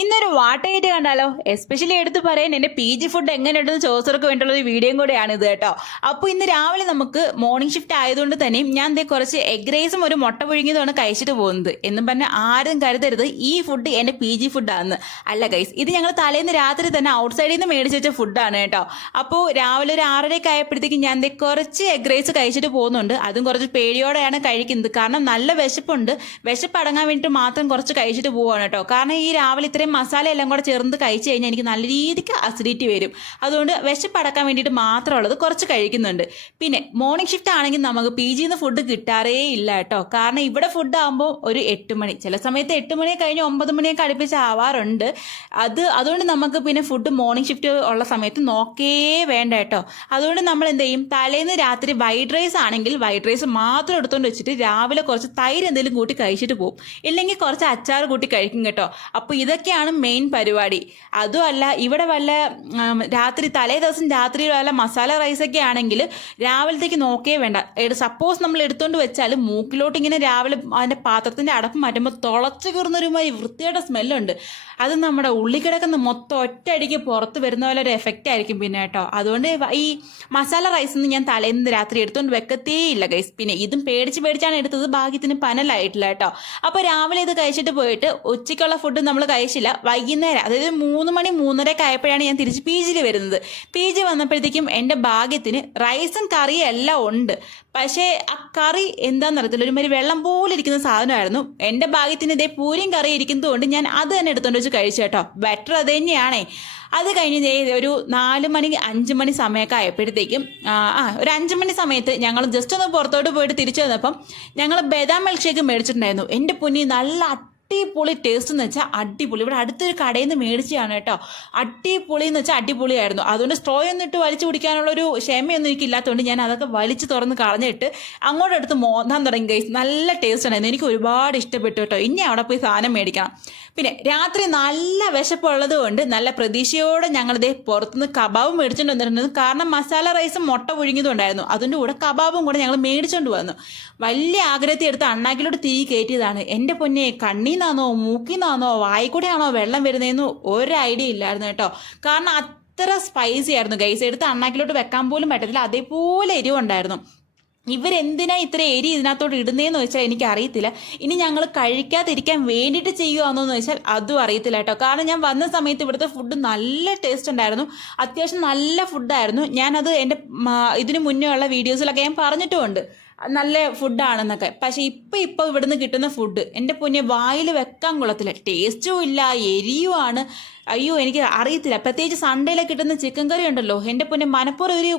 ഇന്നൊരു വാട്ടേറ്റ് കണ്ടാലോ? എസ്പെഷ്യലി എടുത്ത് പറയാൻ എൻ്റെ PG ഫുഡ് എങ്ങനെയുണ്ടെന്ന് ചോദിച്ചവർക്ക് വേണ്ടിയുള്ള ഒരു വീഡിയോയും കൂടെയാണ് ഇത് കേട്ടോ. അപ്പോൾ ഇന്ന് രാവിലെ നമുക്ക് മോർണിംഗ് ഷിഫ്റ്റ് ആയതുകൊണ്ട് തന്നെയും ഞാൻ ദേ കുറച്ച് എഗ് റൈസും ഒരു മുട്ട പുഴുങ്ങിയതുമാണ് കഴിച്ചിട്ട് പോകുന്നത്. എന്നും പറഞ്ഞാൽ ആരും കരുതരുത് ഈ ഫുഡ് എൻ്റെ PG ഫുഡാണെന്ന്. അല്ല ഗൈസ്, ഇത് ഞങ്ങൾ തലേന്ന് രാത്രി തന്നെ ഔട്ട് സൈഡിൽ നിന്ന് മേടിച്ച് വെച്ച ഫുഡാണ് കേട്ടോ. അപ്പോൾ രാവിലെ ഒരു 6:30 ആയപ്പോഴത്തേക്കും ഞാൻ ദേ കുറച്ച് എഗ് റൈസ് കഴിച്ചിട്ട് പോകുന്നുണ്ട്. അതും കുറച്ച് പേടിയോടെയാണ് കഴിക്കുന്നത്. കാരണം നല്ല വിശപ്പുണ്ട്. വിശപ്പ് അടങ്ങാൻ വേണ്ടിയിട്ട് മാത്രം കുറച്ച് കഴിച്ചിട്ട് പോവാണ് കേട്ടോ. കാരണം ഈ രാവിലെ ഇത്രയും മസാല എല്ലാം കൂടെ ചേർന്ന് കഴിച്ചു കഴിഞ്ഞാൽ എനിക്ക് നല്ല രീതിക്ക് അസിഡിറ്റി വരും. അതുകൊണ്ട് വിശപ്പടക്കാൻ വേണ്ടിയിട്ട് മാത്രമുള്ളത് കുറച്ച് കഴിക്കുന്നുണ്ട്. പിന്നെ മോർണിംഗ് ഷിഫ്റ്റ് ആണെങ്കിൽ നമുക്ക് PGന്ന് ഫുഡ് കിട്ടാറേ ഇല്ല കേട്ടോ. കാരണം ഇവിടെ ഫുഡ് ആകുമ്പോൾ ഒരു 8 മണി, ചില സമയത്ത് 8 മണി കഴിഞ്ഞ് 9 മണിയൊക്കെ അടുപ്പിച്ച് ആവാറുണ്ട്. അതുകൊണ്ട് നമുക്ക് പിന്നെ ഫുഡ് മോർണിംഗ് ഷിഫ്റ്റ് ഉള്ള സമയത്ത് നോക്കേ വേണ്ട കേട്ടോ. അതുകൊണ്ട് നമ്മൾ എന്ത് ചെയ്യും, തലേന്ന് രാത്രി വൈറ്റ് റൈസ് ആണെങ്കിൽ വൈറ്റ് റൈസ് മാത്രം എടുത്തുകൊണ്ട് വെച്ചിട്ട് രാവിലെ കുറച്ച് തൈര് എന്തെങ്കിലും കൂട്ടി കഴിച്ചിട്ട് പോകും. ഇല്ലെങ്കിൽ കുറച്ച് അച്ചാർ കൂട്ടി കഴിക്കും കേട്ടോ. അപ്പോൾ ഇതൊക്കെയാണ് മെയിൻ പരിപാടി. അതുമല്ല, ഇവിടെ വല്ല തലേ ദിവസം രാത്രി വല്ല മസാല റൈസൊക്കെ ആണെങ്കിൽ രാവിലത്തേക്ക് നോക്കേ വേണ്ട. സപ്പോസ് നമ്മൾ എടുത്തുകൊണ്ട് വെച്ചാൽ മൂക്കിലോട്ട് ഇങ്ങനെ രാവിലെ അതിൻ്റെ പാത്രത്തിൻ്റെ അടപ്പ് മാറ്റുമ്പോൾ തുളച്ച് കീറുന്നൊരു വൃത്തിയുടെ സ്മെല്ലുണ്ട്. അത് നമ്മുടെ ഉള്ളി കിടക്കുന്ന മൊത്തം ഒറ്റയടിക്ക് പുറത്ത് വരുന്ന പോലെ ഒരു എഫക്റ്റ് ആയിരിക്കും പിന്നെ കേട്ടോ. അതുകൊണ്ട് ഈ മസാല റൈസൊന്നും ഞാൻ തലേന്ന് രാത്രി എടുത്തുകൊണ്ട് വെക്കത്തേ ഇല്ല ഗൈസ്. പിന്നെ ഇതും പേടിച്ചാണ് എടുത്തത്, ഭാഗ്യത്തിന് പനലായിട്ടില്ല കേട്ടോ. അപ്പോൾ രാവിലെ ഇത് കഴിച്ചിട്ട് പോയിട്ട് ഉച്ചയ്ക്കുള്ള ഫുഡ് നമ്മൾ കഴിച്ചില്ല. വൈകുന്നേരം, അതായത് 3 മണി 3:30 ആയപ്പോഴാണ് ഞാൻ തിരിച്ച് PGയിൽ വരുന്നത്. PG വന്നപ്പോഴത്തേക്കും എൻ്റെ ഭാഗ്യത്തിന് റൈസും കറിയും എല്ലാം ഉണ്ട്. പക്ഷേ ആ കറി എന്താണെന്നറിയത്തില്ല, ഒരുമാതിരി വെള്ളം പോലെ ഇരിക്കുന്ന സാധനമായിരുന്നു. എൻ്റെ ഭാഗ്യത്തിന് ഇതേ പൂരിയും കറി ഇരിക്കുന്നതുകൊണ്ട് ഞാൻ അത് തന്നെ എടുത്തുകൊണ്ട് വെച്ച് കഴിച്ചു കേട്ടോ. ബെറ്റർ അത് തന്നെയാണേ. അത് കഴിഞ്ഞ് ഒരു 4 മണി 5 മണി സമയമൊക്കെ ആയപ്പോഴത്തേക്കും ഒരു 5 മണി സമയത്ത് ഞങ്ങൾ ജസ്റ്റ് ഒന്ന് പുറത്തോട്ട് പോയിട്ട് തിരിച്ചു വന്നപ്പം ഞങ്ങൾ ബദാം മിൽക്ക് ഷേക്ക് മേടിച്ചിട്ടുണ്ടായിരുന്നു. എൻ്റെ പൊന്നി, നല്ല അടിപൊളി ടേസ്റ്റ് എന്ന് വെച്ചാൽ അടിപൊളി. ഇവിടെ അടുത്തൊരു കടയിൽ നിന്ന് മേടിച്ചതാണ് കേട്ടോ. അടിപൊളി എന്ന് വെച്ചാൽ അടിപൊളിയായിരുന്നു. അതുകൊണ്ട് സ്ട്രോ ഒന്നും ഇട്ട് വലിച്ചു കുടിക്കാനുള്ളൊരു ക്ഷമയൊന്നും എനിക്കില്ലാത്തതുകൊണ്ട് ഞാൻ അതൊക്കെ വലിച്ചു തുറന്ന് കളഞ്ഞിട്ട് അങ്ങോട്ടെടുത്ത് മോന്താൻ തുടങ്ങി ഗൈസ്. നല്ല ടേസ്റ്റ് ഉണ്ടായിരുന്നു, എനിക്ക് ഒരുപാട് ഇഷ്ടപ്പെട്ടു കേട്ടോ. ഇനി അവിടെ പോയി സാധനം മേടിക്കണം. പിന്നെ രാത്രി നല്ല വിശപ്പുള്ളത് കൊണ്ട് നല്ല പ്രതീക്ഷയോടെ ഞങ്ങളിതേ പുറത്തുനിന്ന് കബാബ് മേടിച്ചുകൊണ്ട് വന്നിട്ടുണ്ട്. കാരണം മസാല റൈസും മുട്ട പുഴുങ്ങിയതും ഉണ്ടായിരുന്നു. അതിൻ്റെ കൂടെ കബാബും കൂടെ ഞങ്ങൾ മേടിച്ചുകൊണ്ട് വന്നു. വലിയ ആഗ്രഹത്തിൽ എടുത്ത് അണ്ണാക്കിലോട്ട് തീ കയറ്റിയതാണ്. എൻ്റെ പൊന്നെ, കണ്ണീന്നാണോ മൂക്കിന്നാണോ വായിക്കൂടെയാണോ വെള്ളം വരുന്നതെന്ന് ഒരു ഐഡിയ ഇല്ലായിരുന്നു കേട്ടോ. കാരണം അത്ര സ്പൈസി ആയിരുന്നു ഗൈസ്. എടുത്ത് അണ്ണാക്കിലോട്ട് വെക്കാൻ പോലും പറ്റത്തില്ല, അതേപോലെ എരിവുണ്ടായിരുന്നു. ഇവരെന്തിനാ ഇത്ര എരി ഇതിനകത്തോട്ട് ഇടുന്നതെന്ന് വെച്ചാൽ എനിക്ക് അറിയത്തില്ല. ഇനി ഞങ്ങൾ കഴിക്കാതിരിക്കാൻ വേണ്ടിയിട്ട് ചെയ്യുകയാണെന്ന് വെച്ചാൽ അതും അറിയത്തില്ല കേട്ടോ. കാരണം ഞാൻ വന്ന സമയത്ത് ഇവിടുത്തെ ഫുഡ് നല്ല ടേസ്റ്റ് ഉണ്ടായിരുന്നു, അത്യാവശ്യം നല്ല ഫുഡായിരുന്നു. ഞാനത് എൻ്റെ ഇതിനു മുന്നേ ഉള്ള വീഡിയോസിലൊക്കെ ഞാൻ പറഞ്ഞിട്ടുമുണ്ട് നല്ല ഫുഡാണെന്നൊക്കെ. പക്ഷെ ഇപ്പോൾ ഇവിടുന്ന് കിട്ടുന്ന ഫുഡ് എൻ്റെ പൊന്നെ വായിൽ വെക്കാൻ കൊള്ളത്തില്ല. ടേസ്റ്റും ഇല്ല, എരിയുമാണ്. അയ്യോ, എനിക്ക് അറിയത്തില്ല. പ്രത്യേകിച്ച് സൺഡേയിലെ കിട്ടുന്ന ചിക്കൻ കറി ഉണ്ടല്ലോ, എൻ്റെ പൊന്നെ മനപ്പുറം ഒരു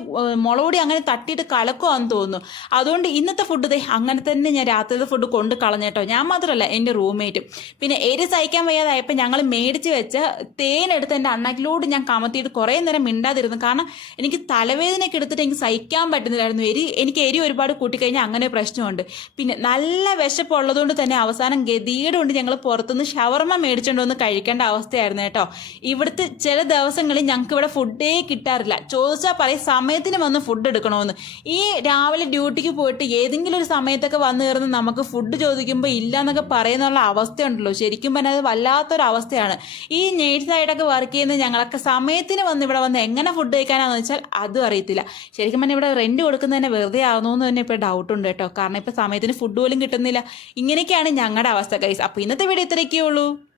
മുളകുപൊടി അങ്ങനെ തട്ടിയിട്ട് കലക്കുവാന്ന് തോന്നുന്നു. അതുകൊണ്ട് ഇന്നത്തെ ഫുഡ് അങ്ങനെ തന്നെ ഞാൻ രാത്രിയിലെ ഫുഡ് കൊണ്ട് കളഞ്ഞേട്ടോ. ഞാൻ മാത്രമല്ല, എൻ്റെ റൂംമേറ്റും. പിന്നെ എരി സഹിക്കാൻ വയ്യാതായപ്പോൾ ഞങ്ങൾ മേടിച്ച് വെച്ച തേനെടുത്ത് എൻ്റെ അണ്ണാക്കിലോട് ഞാൻ കമത്തിയിട്ട് കുറേ നേരം മിണ്ടാതിരുന്നു. കാരണം എനിക്ക് തലവേദനയൊക്കെ എടുത്തിട്ട് എനിക്ക് സഹിക്കാൻ പറ്റുന്നില്ലായിരുന്നു. എനിക്ക് എരി ഒരുപാട് കൂട്ടിക്കഴിഞ്ഞാൽ അങ്ങനെ പ്രശ്നമുണ്ട്. പിന്നെ നല്ല വിശപ്പുള്ളതുകൊണ്ട് തന്നെ അവസാനം ഗതിയുടെ കൊണ്ട് ഞങ്ങൾ പുറത്തുനിന്ന് ഷവർമ മേടിച്ചുകൊണ്ട് വന്ന് കഴിക്കേണ്ട അവസ്ഥയായിരുന്നു കേട്ടോ. ഇവിടുത്തെ ചില ദിവസങ്ങളിൽ ഞങ്ങൾക്ക് ഇവിടെ ഫുഡേ കിട്ടാറില്ല. ചോദിച്ചാൽ പറയും സമയത്തിന് വന്ന് ഫുഡ് എടുക്കണമെന്ന്. ഈ രാവിലെ ഡ്യൂട്ടിക്ക് പോയിട്ട് ഏതെങ്കിലും ഒരു സമയത്തൊക്കെ വന്നു കയറുന്ന നമുക്ക് ഫുഡ് ചോദിക്കുമ്പോൾ ഇല്ല എന്നൊക്കെ പറയുന്നുള്ള അവസ്ഥയുണ്ടല്ലോ. ശരിക്കും പറഞ്ഞാൽ അത് വല്ലാത്തൊരു അവസ്ഥയാണ്. ഈ നേഴ്സായിട്ടൊക്കെ വർക്ക് ചെയ്യുന്ന ഞങ്ങളൊക്കെ സമയത്തിന് വന്ന് ഇവിടെ വന്ന് എങ്ങനെ ഫുഡ് കഴിക്കാനാണെന്ന് വെച്ചാൽ അതും അറിയത്തില്ല. ശരിക്കും പറഞ്ഞാൽ ഇവിടെ റെന്റ് കൊടുക്കുന്നതന്നെ വെറുതെ ആവുന്നു തന്നെ ഇപ്പോൾ ഡൗട്ടുണ്ട് കേട്ടോ. കാരണം ഇപ്പോൾ സമയത്തിന് ഫുഡ് പോലും കിട്ടുന്നില്ല. ഇങ്ങനെയൊക്കെയാണ് ഞങ്ങളുടെ അവസ്ഥ ഗൈസ്. അപ്പോൾ ഇന്നത്തെ വീഡിയോ ഇത്രയൊക്കെ ഉള്ളൂ.